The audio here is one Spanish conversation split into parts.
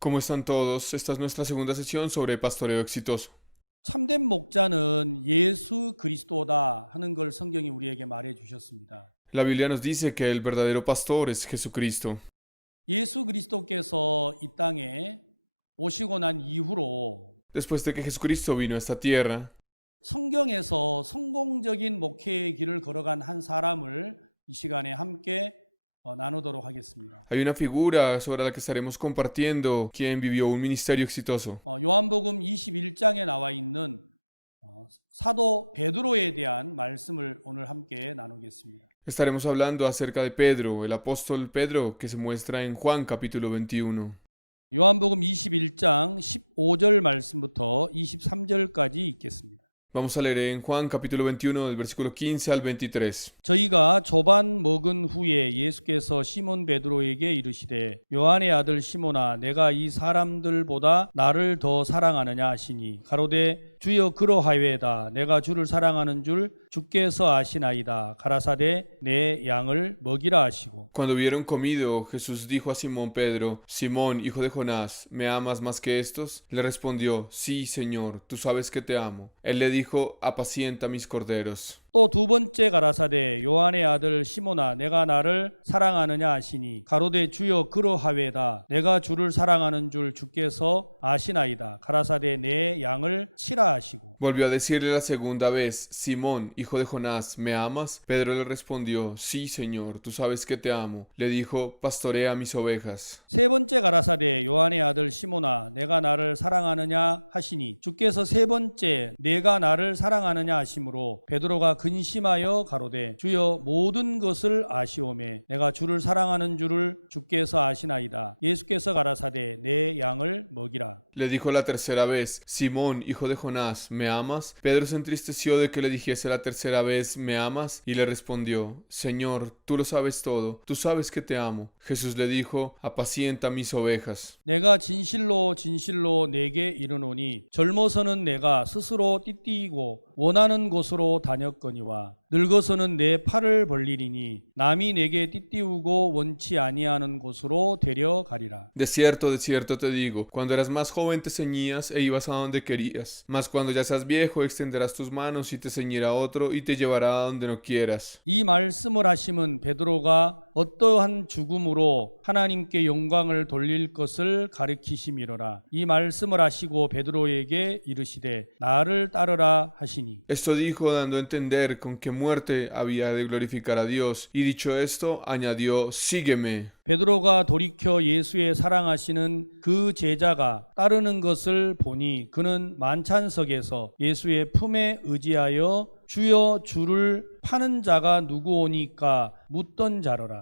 ¿Cómo están todos? Esta es nuestra segunda sesión sobre pastoreo exitoso. La Biblia nos dice que el verdadero pastor es Jesucristo. Después de que Jesucristo vino a esta tierra, hay una figura sobre la que estaremos compartiendo quien vivió un ministerio exitoso. Estaremos hablando acerca de Pedro, el apóstol Pedro, que se muestra en Juan capítulo 21. Vamos a leer en Juan capítulo 21 del versículo 15 al 23. Cuando hubieron comido, Jesús dijo a Simón Pedro: Simón, hijo de Jonás, ¿me amas más que estos? Le respondió: Sí, Señor, tú sabes que te amo. Él le dijo: Apacienta mis corderos. Volvió a decirle la segunda vez: Simón, hijo de Jonás, ¿me amas? Pedro le respondió: Sí, Señor, tú sabes que te amo. Le dijo: Pastorea mis ovejas. Le dijo la tercera vez: Simón, hijo de Jonás, ¿me amas? Pedro se entristeció de que le dijese la tercera vez: ¿Me amas? Y le respondió: Señor, tú lo sabes todo, tú sabes que te amo. Jesús le dijo: Apacienta mis ovejas. De cierto te digo, cuando eras más joven te ceñías e ibas a donde querías, mas cuando ya seas viejo extenderás tus manos y te ceñirá otro y te llevará a donde no quieras. Esto dijo dando a entender con qué muerte había de glorificar a Dios, y dicho esto, añadió: Sígueme.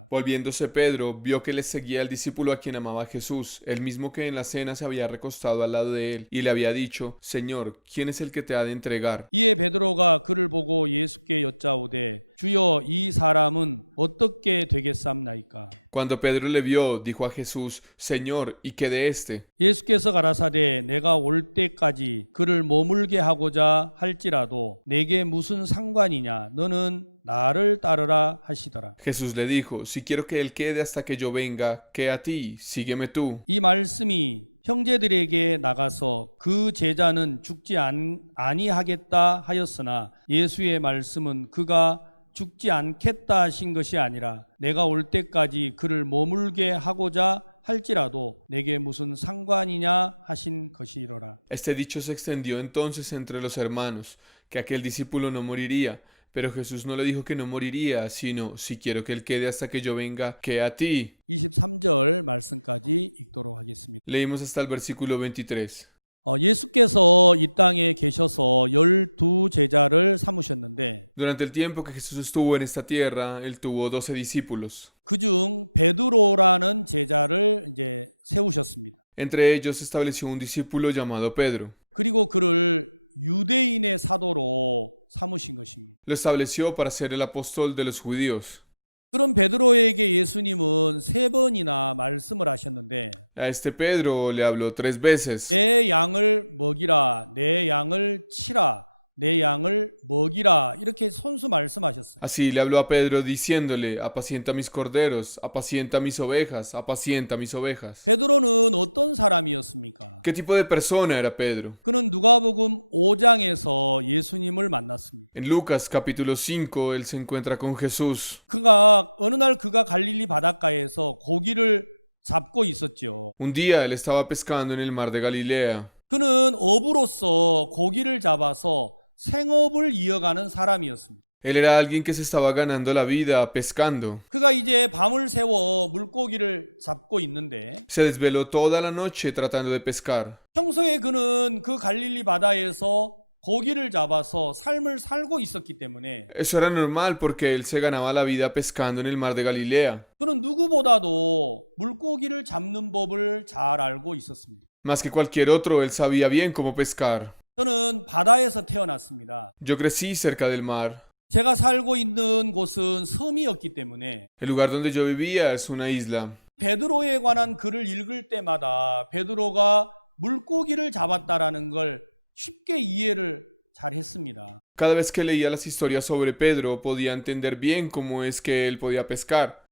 Volviéndose Pedro, vio que le seguía el discípulo a quien amaba Jesús, el mismo que en la cena se había recostado al lado de él, y le había dicho: Señor, ¿quién es el que te ha de entregar? Cuando Pedro le vio, dijo a Jesús: Señor, ¿y qué de éste? Jesús le dijo: Si quiero que él quede hasta que yo venga, ¿qué a ti? Sígueme tú. Este dicho se extendió entonces entre los hermanos, que aquel discípulo no moriría, pero Jesús no le dijo que no moriría, sino: Si quiero que él quede hasta que yo venga, ¿qué a ti? Leímos hasta el versículo 23. Durante el tiempo que Jesús estuvo en esta tierra, él tuvo 12 discípulos. Entre ellos estableció un discípulo llamado Pedro. Lo estableció para ser el apóstol de los judíos. A este Pedro le habló 3 veces. Así le habló a Pedro diciéndole: Apacienta mis corderos, apacienta mis ovejas, apacienta mis ovejas. ¿Qué tipo de persona era Pedro? En Lucas capítulo 5 él se encuentra con Jesús. Un día él estaba pescando en el mar de Galilea. Él era alguien que se estaba ganando la vida pescando. Se desveló toda la noche tratando de pescar. Eso era normal porque él se ganaba la vida pescando en el mar de Galilea. Más que cualquier otro, él sabía bien cómo pescar. Yo crecí cerca del mar. El lugar donde yo vivía es una isla. Cada vez que leía las historias sobre Pedro podía entender bien cómo es que él podía pescar.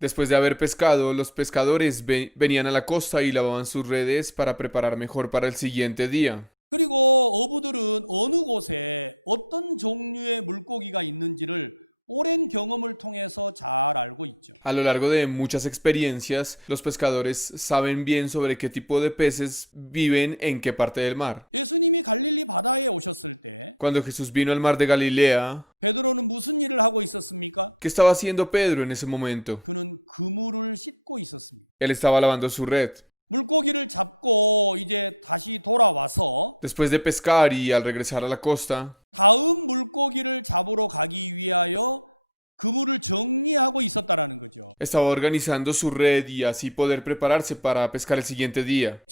Después de haber pescado, los pescadores venían a la costa y lavaban sus redes para preparar mejor para el siguiente día. A lo largo de muchas experiencias, los pescadores saben bien sobre qué tipo de peces viven en qué parte del mar. Cuando Jesús vino al mar de Galilea, ¿qué estaba haciendo Pedro en ese momento? Él estaba lavando su red. Después de pescar y al regresar a la costa, estaba organizando su red y así poder prepararse para pescar el siguiente día.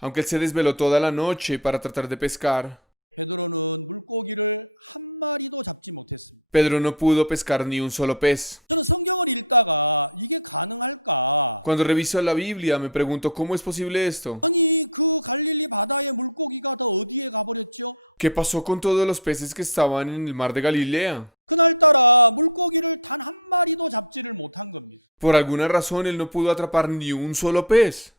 Aunque él se desveló toda la noche para tratar de pescar, Pedro no pudo pescar ni un solo pez. Cuando reviso la Biblia me pregunto cómo es posible esto. ¿Qué pasó con todos los peces que estaban en el mar de Galilea? Por alguna razón él no pudo atrapar ni un solo pez.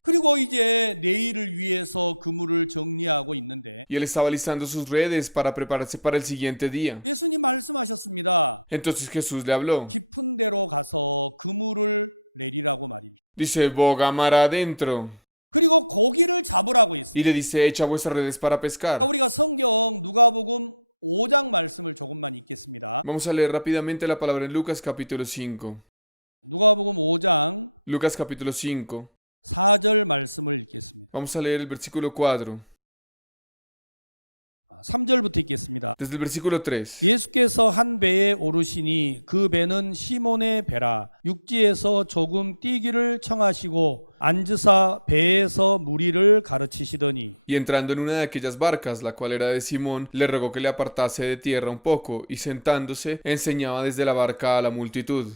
Y él estaba listando sus redes para prepararse para el siguiente día. Entonces Jesús le habló. Dice, boga mar adentro. Y le dice, echa vuestras redes para pescar. Vamos a leer rápidamente la palabra en Lucas capítulo 5. Lucas capítulo 5. Vamos a leer el versículo 4. Desde el versículo 3. Y entrando en una de aquellas barcas, la cual era de Simón, le rogó que le apartase de tierra un poco, y sentándose, enseñaba desde la barca a la multitud.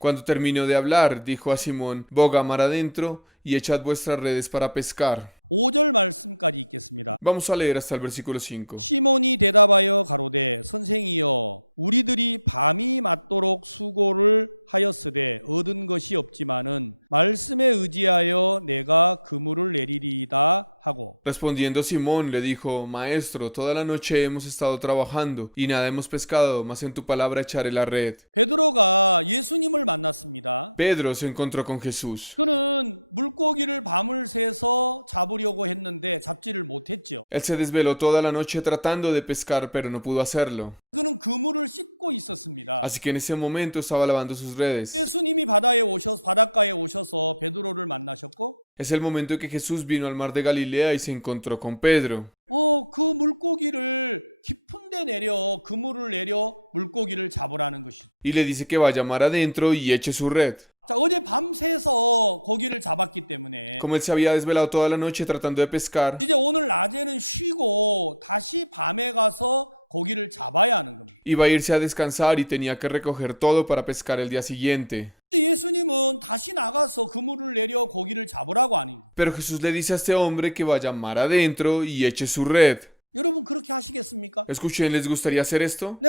Cuando terminó de hablar, dijo a Simón, boga mar adentro, y echad vuestras redes para pescar. Vamos a leer hasta el versículo 5. Respondiendo Simón le dijo, Maestro, toda la noche hemos estado trabajando, y nada hemos pescado, mas en tu palabra echaré la red. Pedro se encontró con Jesús. Él se desveló toda la noche tratando de pescar, pero no pudo hacerlo. Así que en ese momento estaba lavando sus redes. Es el momento en que Jesús vino al mar de Galilea y se encontró con Pedro. Y le dice que vaya mar adentro y eche su red. Como él se había desvelado toda la noche tratando de pescar, iba a irse a descansar y tenía que recoger todo para pescar el día siguiente. Pero Jesús le dice a este hombre que vaya mar adentro y eche su red. Escuchen, ¿les gustaría hacer esto?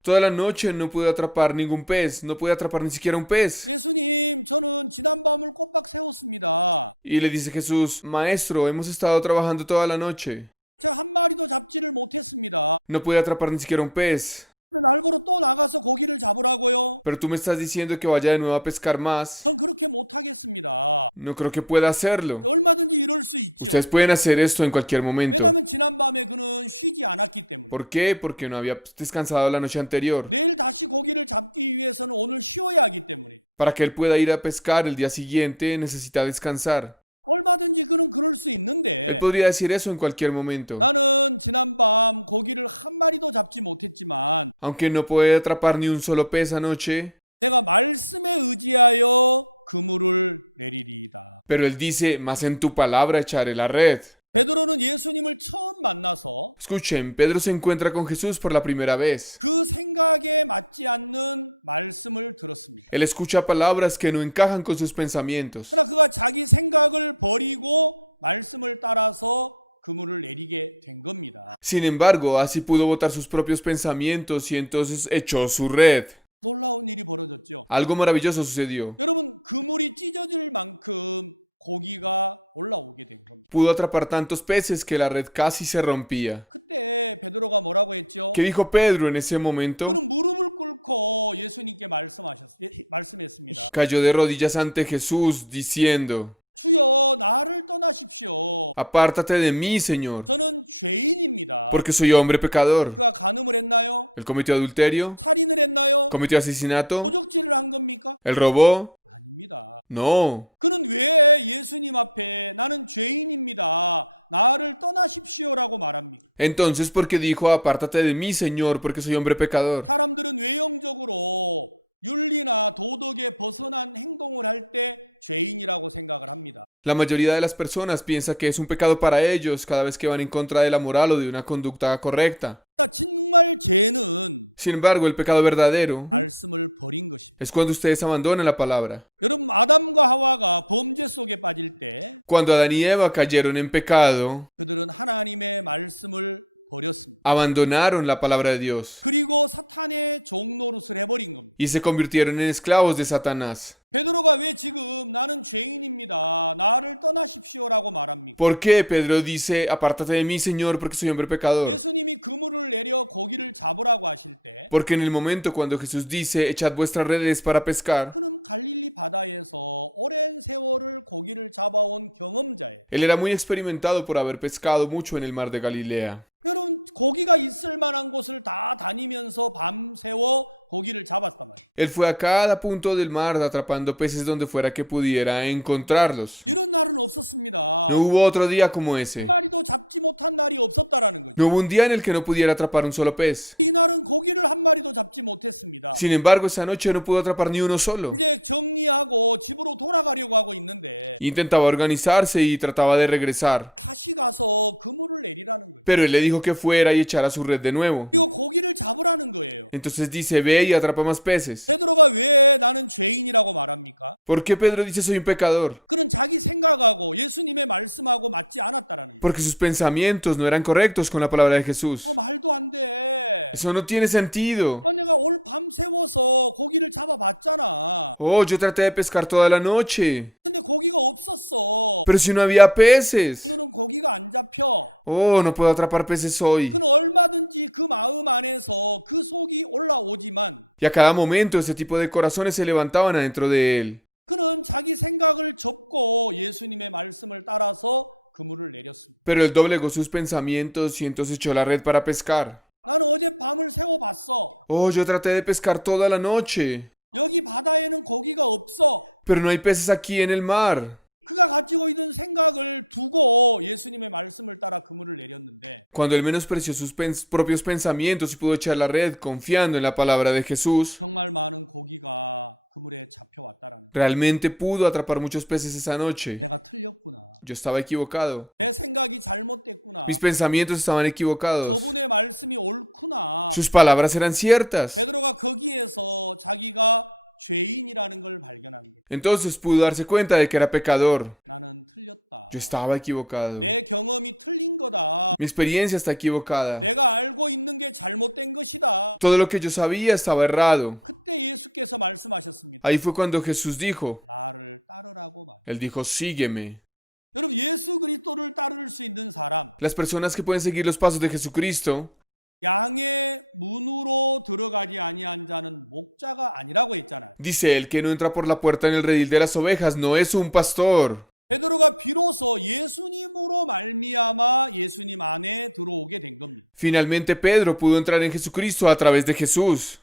Toda la noche no pude atrapar ningún pez, no pude atrapar ni siquiera un pez. Y le dice Jesús, Maestro, hemos estado trabajando toda la noche. No pude atrapar ni siquiera un pez. Pero tú me estás diciendo que vaya de nuevo a pescar más. No creo que pueda hacerlo. Ustedes pueden hacer esto en cualquier momento. ¿Por qué? Porque no había descansado la noche anterior. Para que él pueda ir a pescar el día siguiente necesita descansar. Él podría decir eso en cualquier momento. Aunque no puede atrapar ni un solo pez anoche, pero él dice, más en tu palabra echaré la red. Escuchen, Pedro se encuentra con Jesús por la primera vez. Él escucha palabras que no encajan con sus pensamientos. Sin embargo, así pudo botar sus propios pensamientos y entonces echó su red. Algo maravilloso sucedió. Pudo atrapar tantos peces que la red casi se rompía. ¿Qué dijo Pedro en ese momento? Cayó de rodillas ante Jesús, diciendo, Apártate de mí, Señor, porque soy hombre pecador. Él cometió adulterio, cometió asesinato, él robó. No. Entonces, ¿por qué dijo, apártate de mí, Señor, porque soy hombre pecador? La mayoría de las personas piensa que es un pecado para ellos cada vez que van en contra de la moral o de una conducta correcta. Sin embargo, el pecado verdadero es cuando ustedes abandonan la palabra. Cuando Adán y Eva cayeron en pecado, abandonaron la palabra de Dios y se convirtieron en esclavos de Satanás. ¿Por qué Pedro dice, apártate de mí, Señor, porque soy hombre pecador? Porque en el momento cuando Jesús dice, echad vuestras redes para pescar, él era muy experimentado por haber pescado mucho en el mar de Galilea. Él fue a cada punto del mar atrapando peces donde fuera que pudiera encontrarlos. No hubo otro día como ese. No hubo un día en el que no pudiera atrapar un solo pez. Sin embargo, esa noche no pudo atrapar ni uno solo. Intentaba organizarse y trataba de regresar. Pero él le dijo que fuera y echara su red de nuevo. Entonces dice, ve y atrapa más peces. ¿Por qué Pedro dice soy un pecador? Porque sus pensamientos no eran correctos con la palabra de Jesús. Eso no tiene sentido. Oh, yo traté de pescar toda la noche. Pero si no había peces. Oh, no puedo atrapar peces hoy. Y a cada momento ese tipo de corazones se levantaban adentro de él. Pero él doblegó sus pensamientos y entonces echó la red para pescar. Oh, yo traté de pescar toda la noche. Pero no hay peces aquí en el mar. Cuando él menospreció sus propios pensamientos y pudo echar la red confiando en la palabra de Jesús, realmente pudo atrapar muchos peces esa noche. Yo estaba equivocado. Mis pensamientos estaban equivocados. Sus palabras eran ciertas. Entonces pudo darse cuenta de que era pecador. Yo estaba equivocado. Mi experiencia está equivocada. Todo lo que yo sabía estaba errado. Ahí fue cuando Jesús dijo, Él dijo, sígueme. Las personas que pueden seguir los pasos de Jesucristo, dice el que no entra por la puerta en el redil de las ovejas, no es un pastor. Finalmente Pedro pudo entrar en Jesucristo a través de Jesús.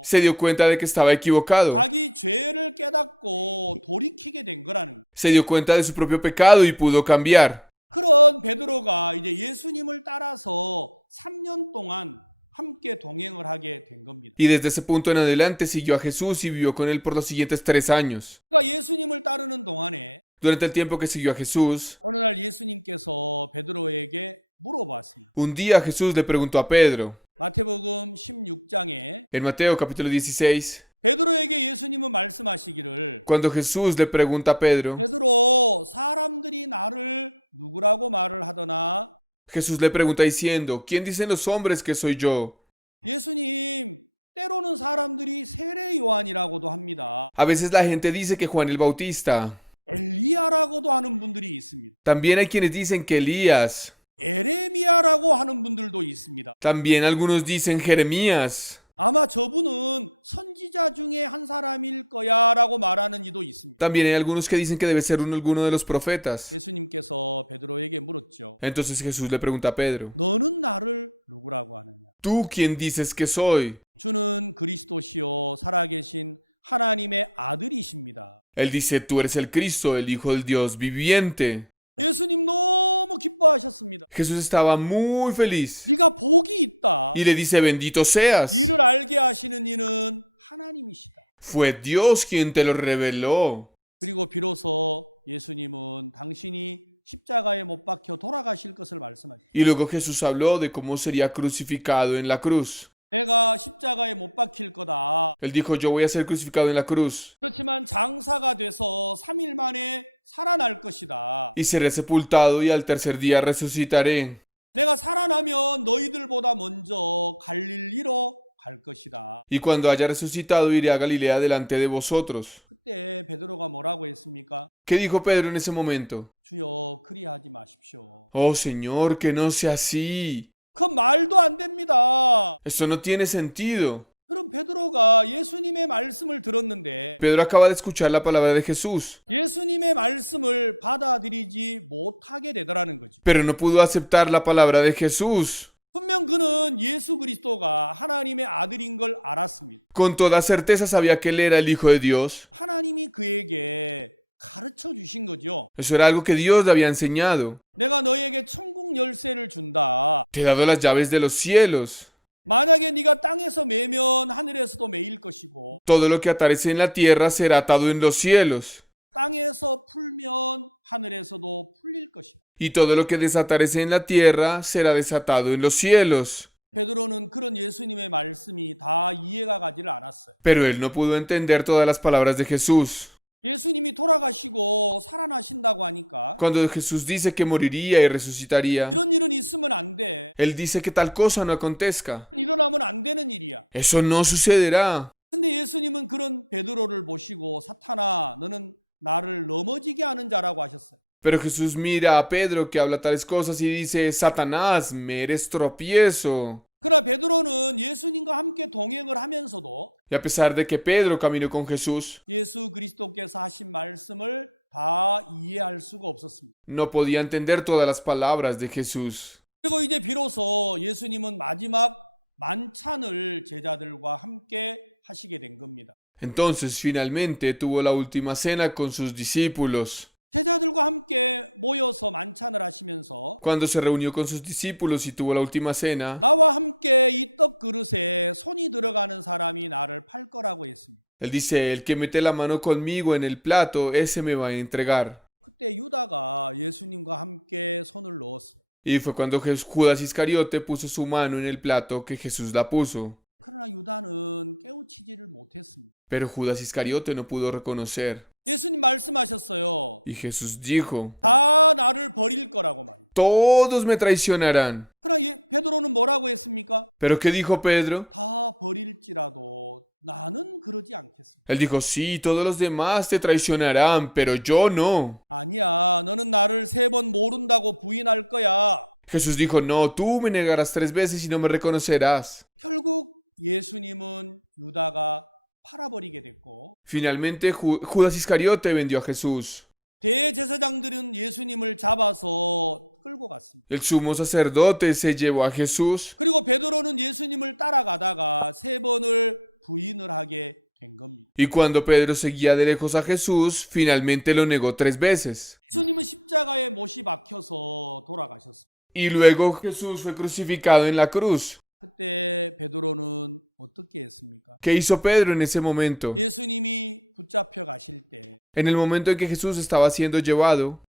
Se dio cuenta de que estaba equivocado. Se dio cuenta de su propio pecado y pudo cambiar. Y desde ese punto en adelante siguió a Jesús y vivió con él por los siguientes 3 años. Durante el tiempo que siguió a Jesús, un día Jesús le preguntó a Pedro, en Mateo capítulo 16, cuando Jesús le pregunta a Pedro, Jesús le pregunta diciendo, ¿quién dicen los hombres que soy yo? A veces la gente dice que Juan el Bautista. También hay quienes dicen que Elías. También algunos dicen Jeremías. También hay algunos que dicen que debe ser alguno de los profetas. Entonces Jesús le pregunta a Pedro, ¿tú quién dices que soy? Él dice, tú eres el Cristo, el Hijo del Dios viviente. Jesús estaba muy feliz y le dice, bendito seas. Fue Dios quien te lo reveló. Y luego Jesús habló de cómo sería crucificado en la cruz. Él dijo, yo voy a ser crucificado en la cruz y seré sepultado y al tercer día resucitaré. Y cuando haya resucitado iré a Galilea delante de vosotros. ¿Qué dijo Pedro en ese momento? Oh Señor, que no sea así. Esto no tiene sentido. Pedro acaba de escuchar la palabra de Jesús, pero no pudo aceptar la palabra de Jesús. Con toda certeza sabía que él era el Hijo de Dios. Eso era algo que Dios le había enseñado. Te he dado las llaves de los cielos. Todo lo que atares en la tierra será atado en los cielos. Y todo lo que desatares en la tierra será desatado en los cielos. Pero él no pudo entender todas las palabras de Jesús. Cuando Jesús dice que moriría y resucitaría, él dice que tal cosa no acontezca. Eso no sucederá. Pero Jesús mira a Pedro que habla tales cosas y dice, Satanás, me eres tropiezo. Y a pesar de que Pedro caminó con Jesús, no podía entender todas las palabras de Jesús. Entonces finalmente tuvo la última cena con sus discípulos. Cuando se reunió con sus discípulos y tuvo la última cena, él dice, el que mete la mano conmigo en el plato, ese me va a entregar. Y fue cuando Judas Iscariote puso su mano en el plato que Jesús la puso. Pero Judas Iscariote no pudo reconocer. Y Jesús dijo, todos me traicionarán. ¿Pero qué dijo Pedro? Él dijo, sí, todos los demás te traicionarán, pero yo no. Jesús dijo, no, tú me negarás 3 veces y no me reconocerás. Finalmente Judas Iscariote vendió a Jesús. El sumo sacerdote se llevó a Jesús y cuando Pedro seguía de lejos a Jesús, finalmente lo negó 3 veces. Y luego Jesús fue crucificado en la cruz. ¿Qué hizo Pedro en ese momento? En el momento en que Jesús estaba siendo llevado,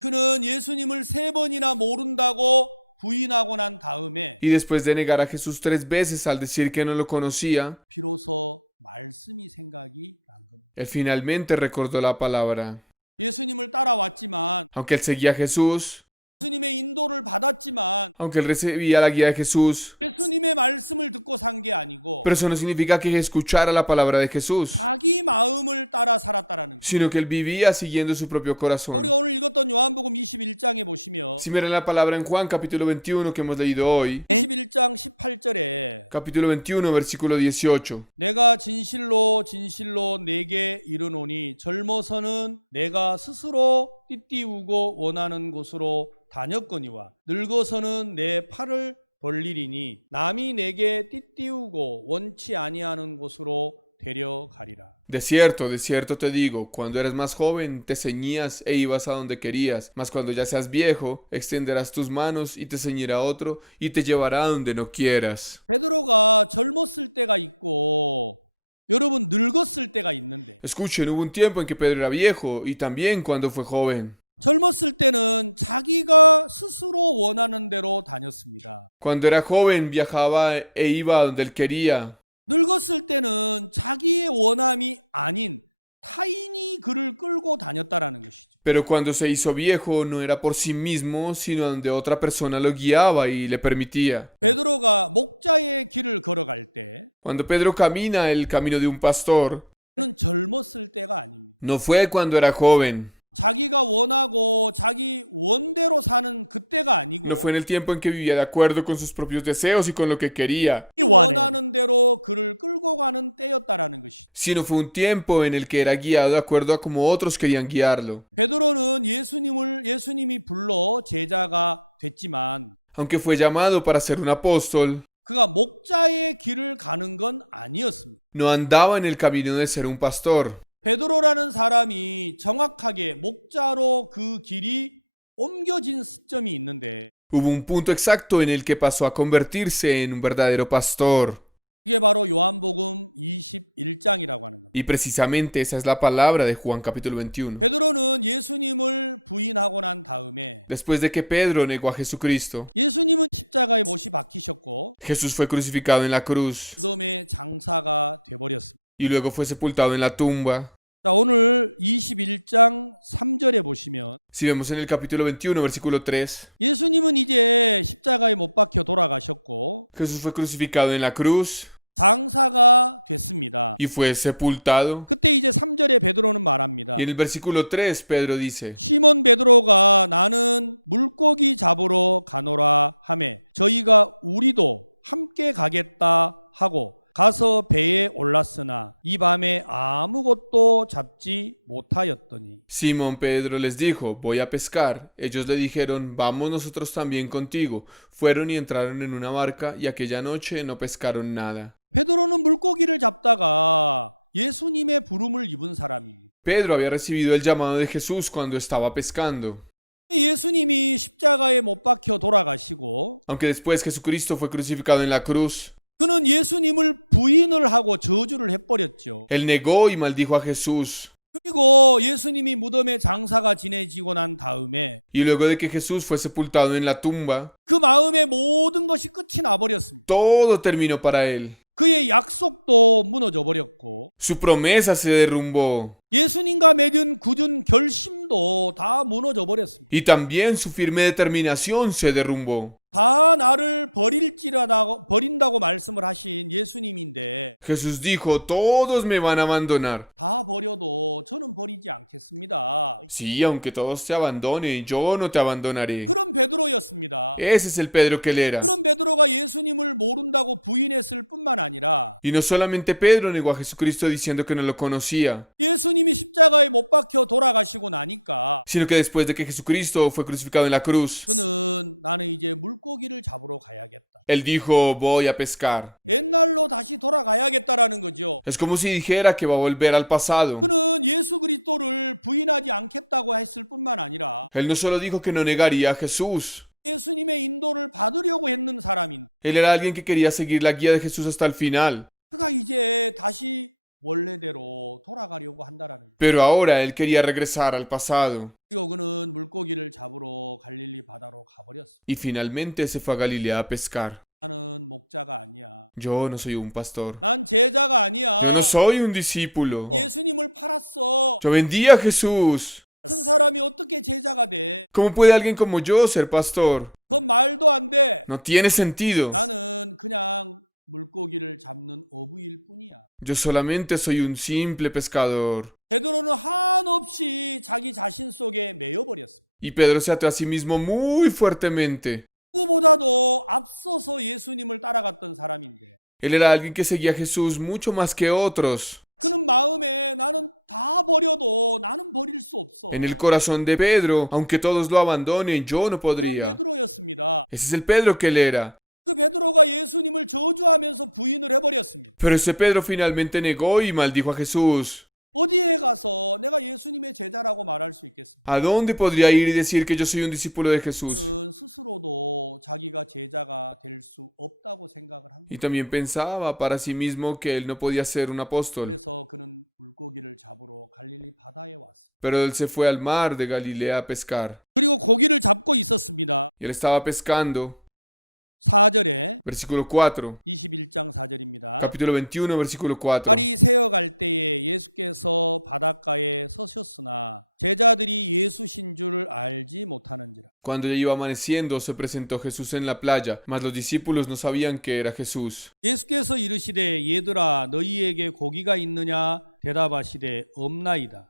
y después de negar a Jesús 3 veces al decir que no lo conocía, él finalmente recordó la palabra. Aunque él seguía a Jesús, aunque él recibía la guía de Jesús, pero eso no significa que escuchara la palabra de Jesús, sino que él vivía siguiendo su propio corazón. Si miran la palabra en Juan capítulo 21 que hemos leído hoy, capítulo 21 versículo 18. De cierto te digo, cuando eras más joven te ceñías e ibas a donde querías, mas cuando ya seas viejo, extenderás tus manos y te ceñirá otro y te llevará a donde no quieras. Escuchen, hubo un tiempo en que Pedro era viejo y también cuando fue joven. Cuando era joven viajaba e iba a donde él quería, pero cuando se hizo viejo no era por sí mismo, sino donde otra persona lo guiaba y le permitía. Cuando Pedro camina el camino de un pastor, no fue cuando era joven, no fue en el tiempo en que vivía de acuerdo con sus propios deseos y con lo que quería, sino fue un tiempo en el que era guiado de acuerdo a como otros querían guiarlo. Aunque fue llamado para ser un apóstol, no andaba en el camino de ser un pastor. Hubo un punto exacto en el que pasó a convertirse en un verdadero pastor. Y precisamente esa es la palabra de Juan capítulo 21. Después de que Pedro negó a Jesucristo, Jesús fue crucificado en la cruz y luego fue sepultado en la tumba. Si vemos en el capítulo 21, versículo 3, Jesús fue crucificado en la cruz y fue sepultado. Y en el versículo 3 Pedro dice, Simón Pedro les dijo, voy a pescar. Ellos le dijeron, vamos nosotros también contigo. Fueron y entraron en una barca y aquella noche no pescaron nada. Pedro había recibido el llamado de Jesús cuando estaba pescando. Aunque después Jesucristo fue crucificado en la cruz, él negó y maldijo a Jesús. Y luego de que Jesús fue sepultado en la tumba, todo terminó para él. Su promesa se derrumbó. Y también su firme determinación se derrumbó. Jesús dijo, todos me van a abandonar. Sí, aunque todos te abandonen, yo no te abandonaré. Ese es el Pedro que él era. Y no solamente Pedro negó a Jesucristo diciendo que no lo conocía, sino que después de que Jesucristo fue crucificado en la cruz, él dijo, voy a pescar. Es como si dijera que va a volver al pasado. Él no solo dijo que no negaría a Jesús, él era alguien que quería seguir la guía de Jesús hasta el final. Pero ahora él quería regresar al pasado. Y finalmente se fue a Galilea a pescar. Yo no soy un pastor. Yo no soy un discípulo. Yo vendí a Jesús. ¿Cómo puede alguien como yo ser pastor? No tiene sentido. Yo solamente soy un simple pescador. Y Pedro se ató a sí mismo muy fuertemente. Él era alguien que seguía a Jesús mucho más que otros. En el corazón de Pedro, aunque todos lo abandonen, yo no podría. Ese es el Pedro que él era. Pero ese Pedro finalmente negó y maldijo a Jesús. ¿A dónde podría ir y decir que yo soy un discípulo de Jesús? Y también pensaba para sí mismo que él no podía ser un apóstol. Pero él se fue al mar de Galilea a pescar. Y él estaba pescando. Versículo 4. Capítulo 21, versículo 4. Cuando ya iba amaneciendo, se presentó Jesús en la playa, mas los discípulos no sabían que era Jesús.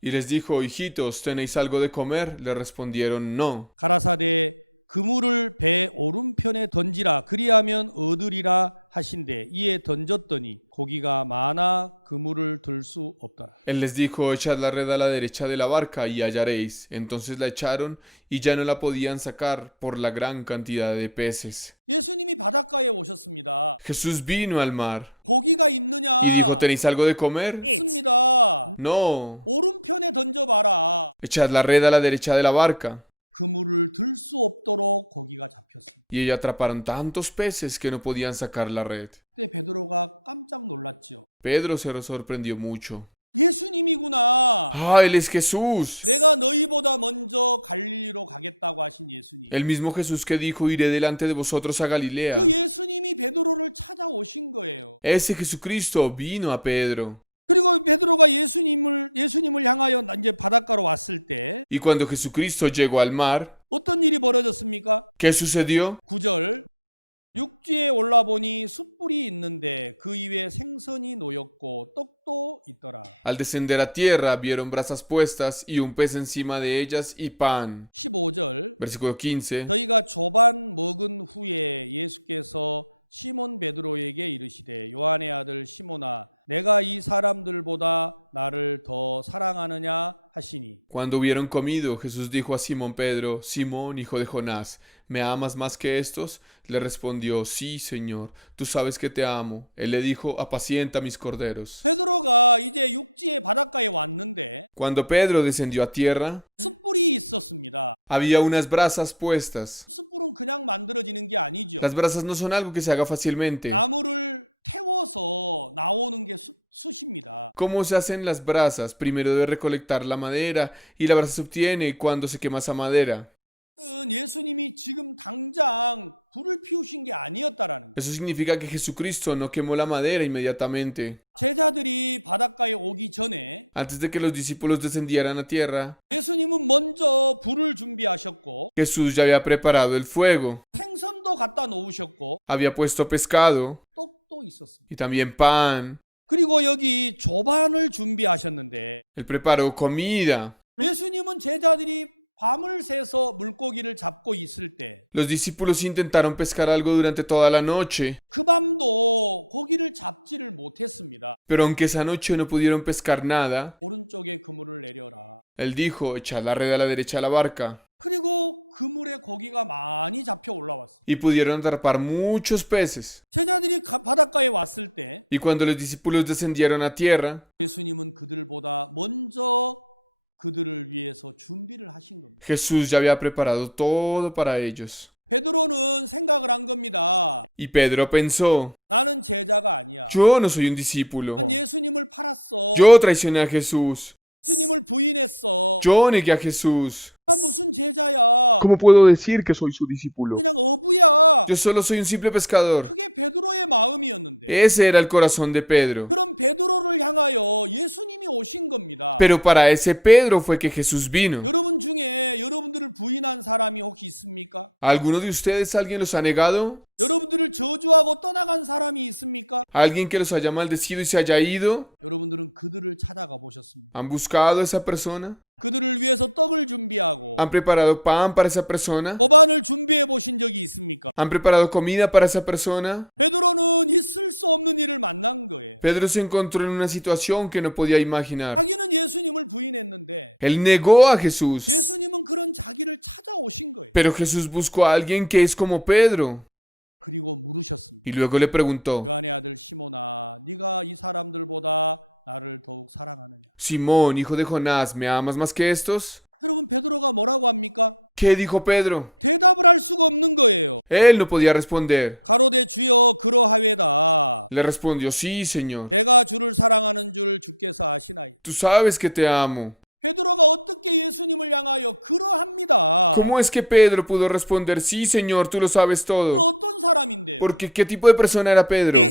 Y les dijo, hijitos, ¿tenéis algo de comer? Le respondieron, no. Él les dijo, echad la red a la derecha de la barca y hallaréis. Entonces la echaron y ya no la podían sacar por la gran cantidad de peces. Jesús vino al mar y dijo, ¿tenéis algo de comer? No. Echad la red a la derecha de la barca. Y ellos atraparon tantos peces que no podían sacar la red. Pedro se sorprendió mucho. ¡Ah, él es Jesús! El mismo Jesús que dijo, iré delante de vosotros a Galilea. Ese Jesucristo vino a Pedro. Y cuando Jesucristo llegó al mar, ¿qué sucedió? Al descender a tierra vieron brasas puestas y un pez encima de ellas y pan. Versículo 15. Cuando hubieron comido, Jesús dijo a Simón Pedro, Simón, hijo de Jonás, ¿me amas más que estos? Le respondió, sí, Señor, tú sabes que te amo. Él le dijo, apacienta mis corderos. Cuando Pedro descendió a tierra, había unas brasas puestas. Las brasas no son algo que se haga fácilmente. ¿Cómo se hacen las brasas? Primero debe recolectar la madera y la brasa se obtiene cuando se quema esa madera. Eso significa que Jesucristo no quemó la madera inmediatamente. Antes de que los discípulos descendieran a tierra, Jesús ya había preparado el fuego, había puesto pescado y también pan. Él preparó comida. Los discípulos intentaron pescar algo durante toda la noche, pero aunque esa noche no pudieron pescar nada, él dijo, echad la red a la derecha de la barca. Y pudieron atrapar muchos peces. Y cuando los discípulos descendieron a tierra, Jesús ya había preparado todo para ellos. Y Pedro pensó, yo no soy un discípulo. Yo traicioné a Jesús. Yo negué a Jesús. ¿Cómo puedo decir que soy su discípulo? Yo solo soy un simple pescador. Ese era el corazón de Pedro. Pero para ese Pedro fue que Jesús vino. ¿A alguno de ustedes alguien los ha negado? ¿Alguien que los haya maldecido y se haya ido? ¿Han buscado a esa persona? ¿Han preparado pan para esa persona? ¿Han preparado comida para esa persona? Pedro se encontró en una situación que no podía imaginar. Él negó a Jesús. Pero Jesús buscó a alguien que es como Pedro. Y luego le preguntó, Simón, hijo de Jonás, ¿me amas más que estos? ¿Qué dijo Pedro? Él no podía responder. Le respondió, sí, Señor. Tú sabes que te amo. ¿Cómo es que Pedro pudo responder, sí, Señor, tú lo sabes todo? Porque ¿qué tipo de persona era Pedro?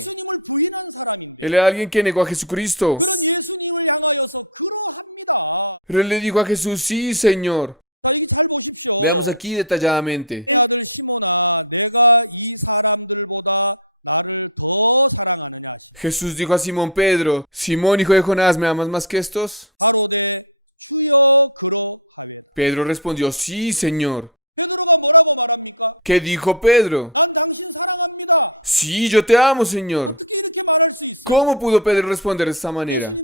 Él era alguien que negó a Jesucristo. Pero él le dijo a Jesús, sí, Señor. Veamos aquí detalladamente. Jesús dijo a Simón Pedro, Simón, hijo de Jonás, ¿me amas más que estos? Pedro respondió, sí, Señor. ¿Qué dijo Pedro? Sí, yo te amo, Señor. ¿Cómo pudo Pedro responder de esta manera?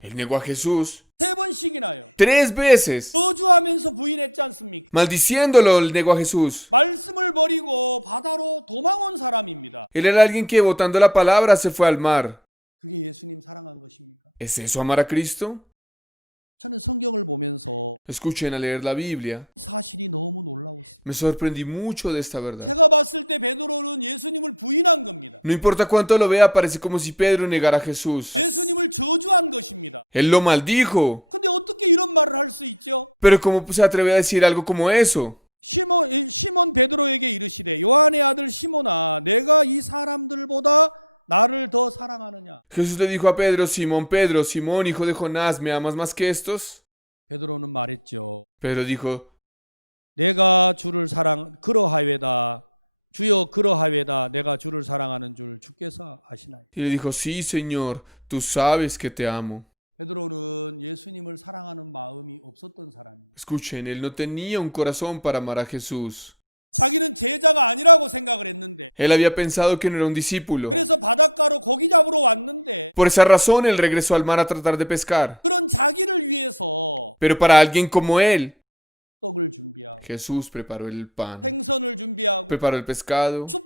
Él negó a Jesús 3 veces. Maldiciéndolo, él negó a Jesús. Él era alguien que, botando la palabra, se fue al mar. ¿Es eso amar a Cristo? Escuchen a leer la Biblia. Me sorprendí mucho de esta verdad. No importa cuánto lo vea, parece como si Pedro negara a Jesús. Él lo maldijo. Pero ¿cómo se atreve a decir algo como eso? Jesús le dijo a Pedro, Simón, hijo de Jonás, ¿me amas más que estos? Pedro dijo, y le dijo, sí, Señor, tú sabes que te amo. Escuchen, él no tenía un corazón para amar a Jesús. Él había pensado que no era un discípulo. Por esa razón él regresó al mar a tratar de pescar. Pero para alguien como él, Jesús preparó el pan, preparó el pescado,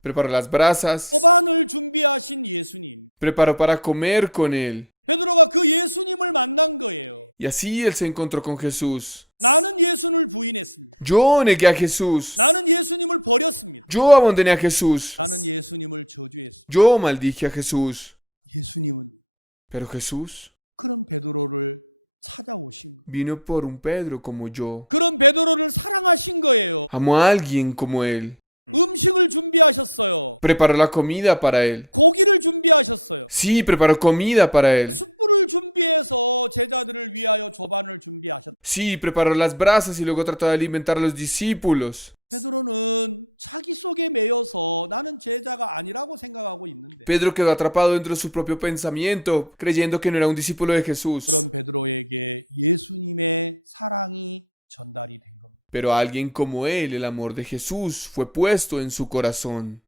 preparó las brasas, preparó para comer con él. Y así él se encontró con Jesús. Yo negué a Jesús. Yo abandoné a Jesús. Yo maldije a Jesús. Pero Jesús vino por un Pedro como yo. Amó a alguien como él. Preparó la comida para él. Sí, preparó comida para él. Sí, preparó las brasas y luego trató de alimentar a los discípulos. Pedro quedó atrapado dentro de su propio pensamiento, creyendo que no era un discípulo de Jesús. Pero a alguien como él, el amor de Jesús fue puesto en su corazón.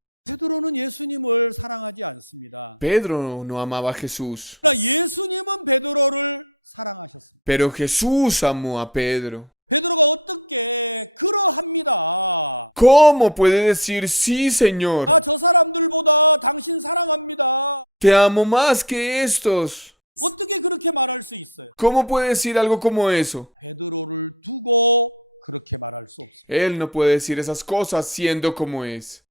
Pedro no amaba a Jesús, pero Jesús amó a Pedro. ¿Cómo puede decir sí, Señor? Te amo más que estos. ¿Cómo puede decir algo como eso? Él no puede decir esas cosas siendo como es.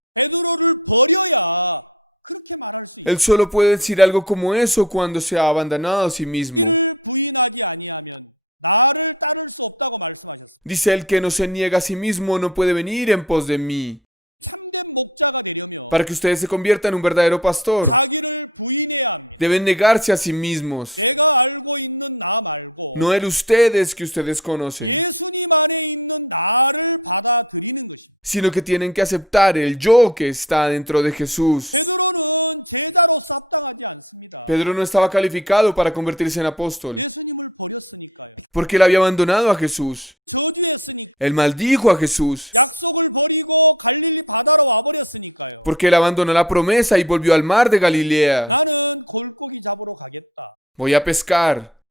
Él solo puede decir algo como eso cuando se ha abandonado a sí mismo. Dice el que no se niega a sí mismo no puede venir en pos de mí. Para que ustedes se conviertan en un verdadero pastor, deben negarse a sí mismos. No el ustedes que ustedes conocen, sino que tienen que aceptar el yo que está dentro de Jesús. Pedro no estaba calificado para convertirse en apóstol, porque él había abandonado a Jesús. Él maldijo a Jesús, porque él abandonó la promesa y volvió al mar de Galilea. Voy a pescar.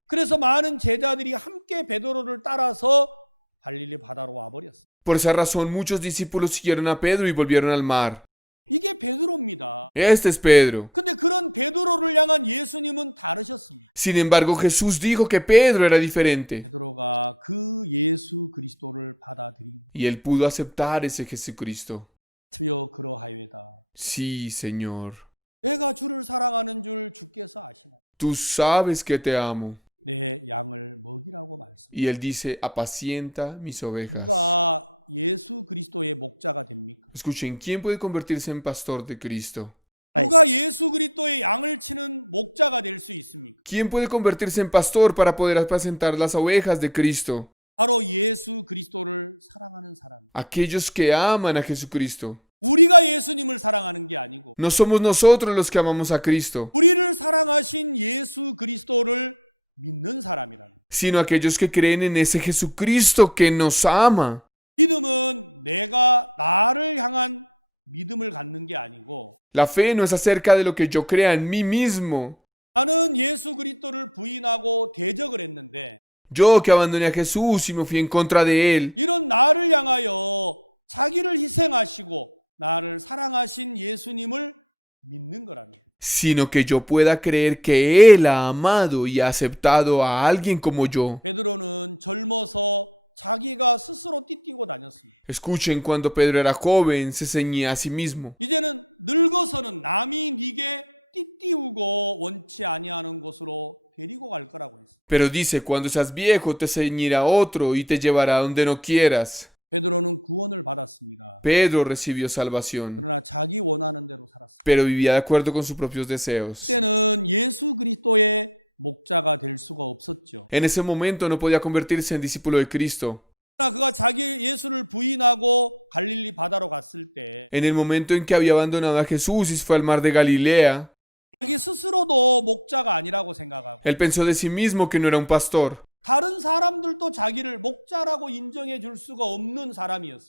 Por esa razón muchos discípulos siguieron a Pedro y volvieron al mar. Este es Pedro. Sin embargo, Jesús dijo que Pedro era diferente. Y él pudo aceptar ese Jesucristo. Sí, Señor. Tú sabes que te amo. Y él dice, apacienta mis ovejas. Escuchen, ¿quién puede convertirse en pastor de Cristo? ¿Quién puede convertirse en pastor para poder apacentar las ovejas de Cristo? Aquellos que aman a Jesucristo. No somos nosotros los que amamos a Cristo, sino aquellos que creen en ese Jesucristo que nos ama. La fe no es acerca de lo que yo crea en mí mismo. Yo que abandoné a Jesús y me fui en contra de Él. Sino que yo pueda creer que Él ha amado y ha aceptado a alguien como yo. Escuchen, cuando Pedro era joven, se ceñía a sí mismo. Pero dice, cuando seas viejo te ceñirá otro y te llevará donde no quieras. Pedro recibió salvación, pero vivía de acuerdo con sus propios deseos. En ese momento no podía convertirse en discípulo de Cristo. En el momento en que había abandonado a Jesús y fue al mar de Galilea, él pensó de sí mismo que no era un pastor.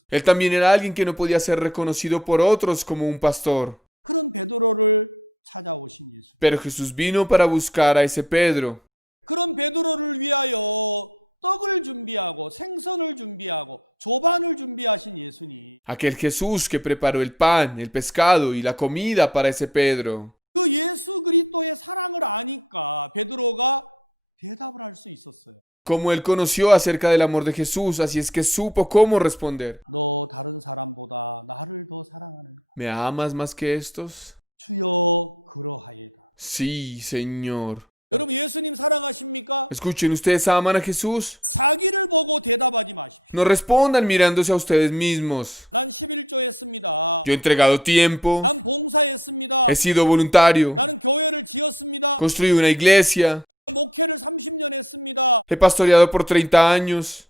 Él también era alguien que no podía ser reconocido por otros como un pastor. Pero Jesús vino para buscar a ese Pedro. Aquel Jesús que preparó el pan, el pescado y la comida para ese Pedro. Como él conoció acerca del amor de Jesús, así es que supo cómo responder. ¿Me amas más que estos? Sí, Señor. Escuchen, ¿ustedes aman a Jesús? No respondan mirándose a ustedes mismos. Yo he entregado tiempo, he sido voluntario, construí una iglesia, He pastoreado por 30 años.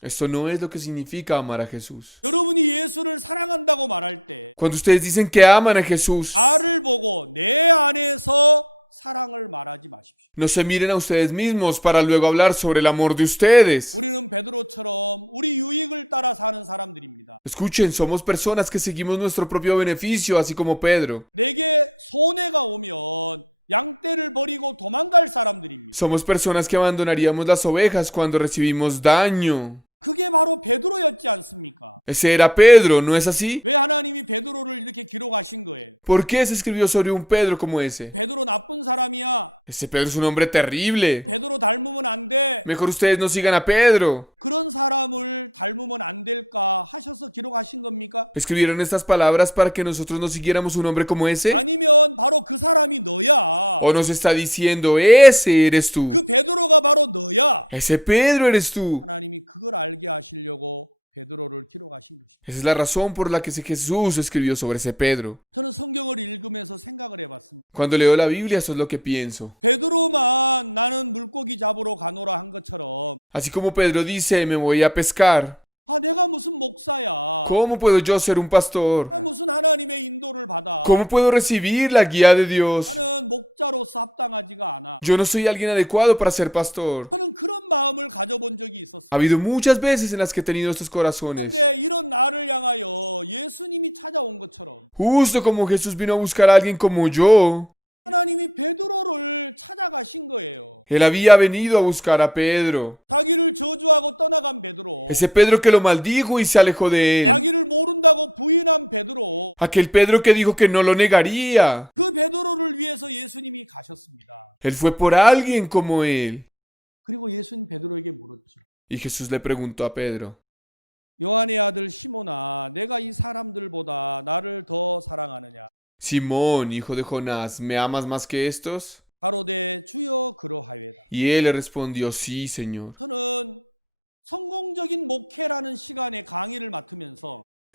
Esto no es lo que significa amar a Jesús. Cuando ustedes dicen que aman a Jesús, no se miren a ustedes mismos para luego hablar sobre el amor de ustedes. Escuchen, somos personas que seguimos nuestro propio beneficio, así como Pedro. Somos personas que abandonaríamos las ovejas cuando recibimos daño. Ese era Pedro, ¿no es así? ¿Por qué se escribió sobre un Pedro como ese? Ese Pedro es un hombre terrible. Mejor ustedes no sigan a Pedro. ¿Escribieron estas palabras para que nosotros no siguiéramos un hombre como ese? ¿O nos está diciendo, ese eres tú? Ese Pedro eres tú. Esa es la razón por la que Jesús escribió sobre ese Pedro. Cuando leo la Biblia, eso es lo que pienso. Así como Pedro dice, me voy a pescar. ¿Cómo puedo yo ser un pastor? ¿Cómo puedo recibir la guía de Dios? Yo no soy alguien adecuado para ser pastor. Ha habido muchas veces en las que he tenido estos corazones. Justo como Jesús vino a buscar a alguien como yo. Él había venido a buscar a Pedro. Ese Pedro que lo maldijo y se alejó de él. Aquel Pedro que dijo que no lo negaría. Él fue por alguien como él. Y Jesús le preguntó a Pedro, Simón, hijo de Jonás, ¿me amas más que estos? Y él le respondió, sí, Señor.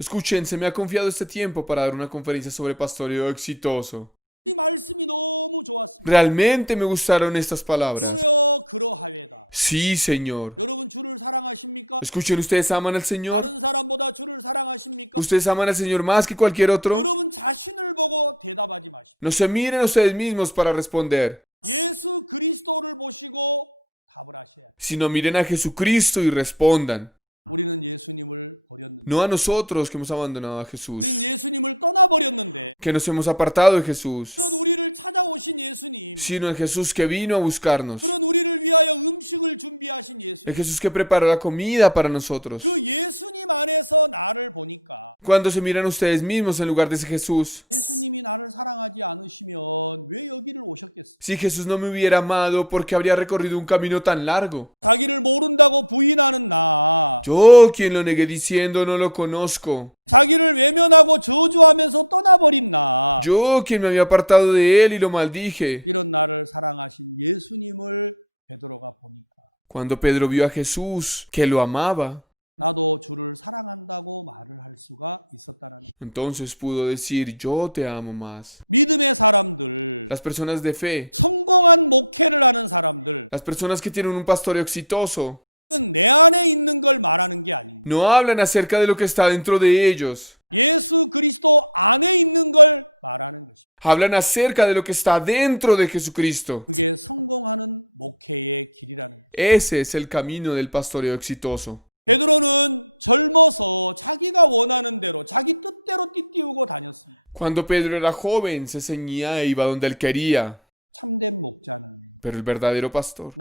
Escuchen, se me ha confiado este tiempo para dar una conferencia sobre pastoreo exitoso. Realmente me gustaron estas palabras. Sí, Señor. Escuchen, ¿ustedes aman al Señor? ¿Ustedes aman al Señor más que cualquier otro? No se miren a ustedes mismos para responder, sino miren a Jesucristo y respondan. No a nosotros que hemos abandonado a Jesús, que nos hemos apartado de Jesús, sino el Jesús que vino a buscarnos, el Jesús que preparó la comida para nosotros. Cuando se miran ustedes mismos en lugar de ese Jesús, si Jesús no me hubiera amado, ¿por qué habría recorrido un camino tan largo? Yo, quien lo negué diciendo no lo conozco. Yo, quien me había apartado de él y lo maldije. Cuando Pedro vio a Jesús, que lo amaba, entonces pudo decir, yo te amo más. Las personas de fe, las personas que tienen un pastoreo exitoso, no hablan acerca de lo que está dentro de ellos. Hablan acerca de lo que está dentro de Jesucristo. Ese es el camino del pastoreo exitoso. Cuando Pedro era joven, se ceñía e iba donde él quería. Pero el verdadero pastor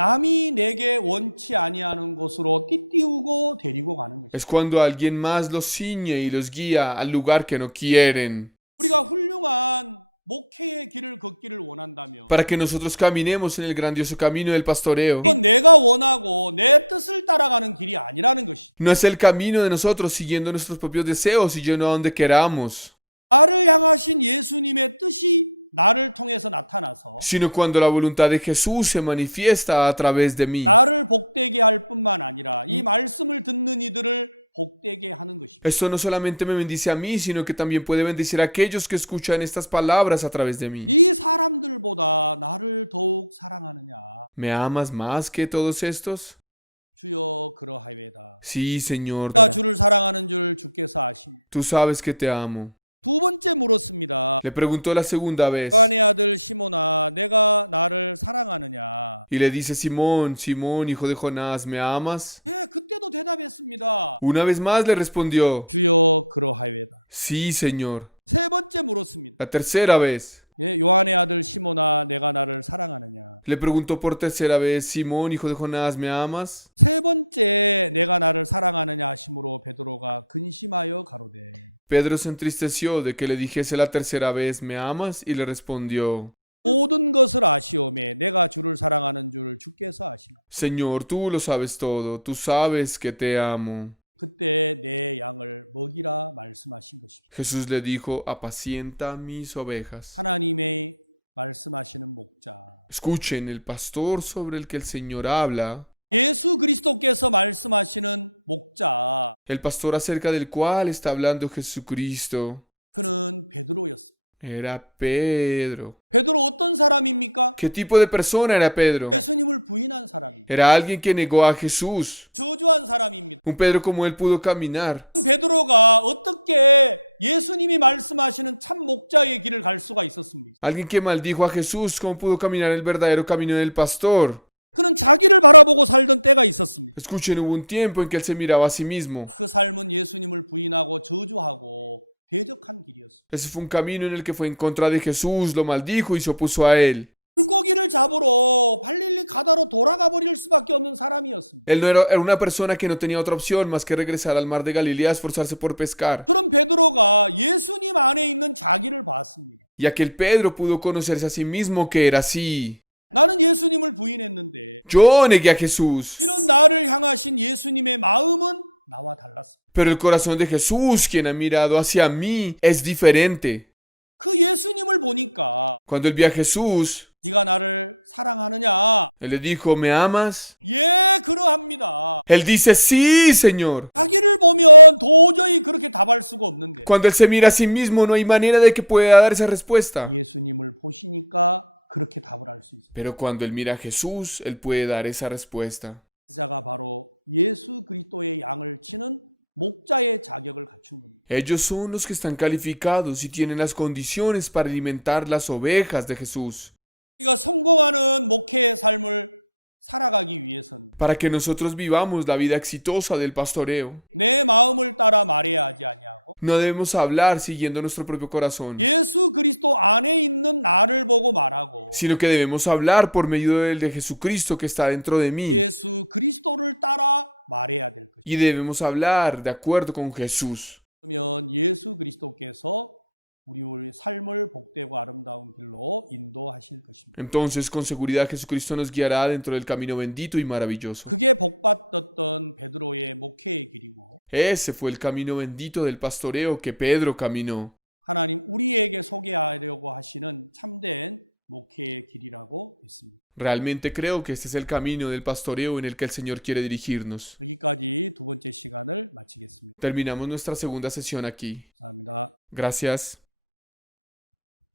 es cuando alguien más los ciñe y los guía al lugar que no quieren. Para que nosotros caminemos en el grandioso camino del pastoreo. No es el camino de nosotros siguiendo nuestros propios deseos y yendo a donde queramos, sino cuando la voluntad de Jesús se manifiesta a través de mí. Esto no solamente me bendice a mí, sino que también puede bendecir a aquellos que escuchan estas palabras a través de mí. ¿Me amas más que todos estos? Sí, Señor, tú sabes que te amo. Le preguntó la segunda vez y le dice, Simón, Simón, hijo de Jonás, ¿me amas? Una vez más le respondió, sí, Señor. La tercera vez le preguntó por tercera vez, Simón, hijo de Jonás, ¿me amas? Pedro se entristeció de que le dijese la tercera vez, ¿me amas? Y le respondió, Señor, tú lo sabes todo, tú sabes que te amo. Jesús le dijo, apacienta mis ovejas. Escuchen, el pastor sobre el que el Señor habla, el pastor acerca del cual está hablando Jesucristo, era Pedro. ¿Qué tipo de persona era Pedro? Era alguien que negó a Jesús. Un Pedro como él pudo caminar. Alguien que maldijo a Jesús, ¿cómo pudo caminar el verdadero camino del pastor? Escuchen, hubo un tiempo en que él se miraba a sí mismo. Ese fue un camino en el que fue en contra de Jesús, lo maldijo y se opuso a él. Él no era una persona que no tenía otra opción más que regresar al mar de Galilea a esforzarse por pescar. Y aquel Pedro pudo conocerse a sí mismo que era así. Yo negué a Jesús, pero el corazón de Jesús, quien ha mirado hacia mí, es diferente. Cuando él vio a Jesús, él le dijo, ¿me amas? Él dice, sí, Señor. Cuando él se mira a sí mismo, no hay manera de que pueda dar esa respuesta. Pero cuando él mira a Jesús, él puede dar esa respuesta. Ellos son los que están calificados y tienen las condiciones para alimentar las ovejas de Jesús. Para que nosotros vivamos la vida exitosa del pastoreo. No debemos hablar siguiendo nuestro propio corazón, sino que debemos hablar por medio del de Jesucristo que está dentro de mí. Y debemos hablar de acuerdo con Jesús. Entonces, con seguridad Jesucristo nos guiará dentro del camino bendito y maravilloso. Ese fue el camino bendito del pastoreo que Pedro caminó. Realmente creo que este es el camino del pastoreo en el que el Señor quiere dirigirnos. Terminamos nuestra segunda sesión aquí. Gracias.